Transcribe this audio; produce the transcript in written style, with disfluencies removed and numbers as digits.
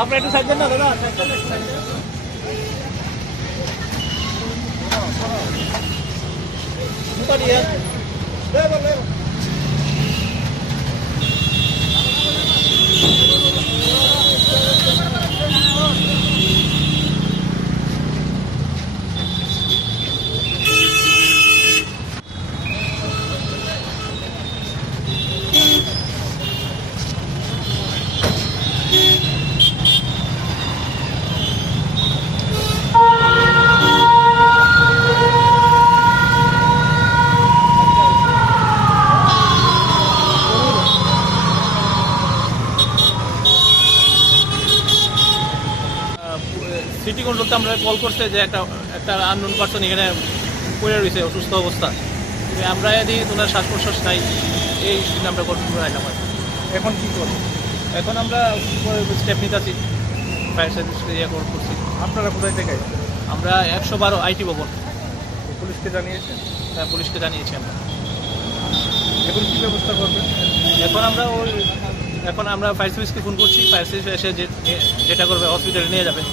আপনি একটু সাইড দেন না দাদা, সিটি কন্ট্রোলকে আমরা কল করছে যে একটা আননোন পার্সন এখানে পড়ে রয়েছে অসুস্থ অবস্থা। আমরা এদিকে ওনার শ্বাস প্রশ্বাস নাই, এই আমরা কন্ট্রোল করে আইলাম। এখন কি করবো? এখন আমরা স্টেপ নিতেছি, ফায়ার সার্ভিসকে কল করছি। আপনারা কোথায় থেকে আসছেন? আমরা 112 আইটি ভবন, পুলিশকে জানিয়েছেন? পুলিশকে জানিয়েছি আমরা। এখন কি ব্যবস্থা করবেন? এখন আমরা ফায়ার সার্ভিসকে ফোন করছি, ফায়ার সার্ভিস এসে যেটা করবে হসপিটালে নিয়ে যাবে।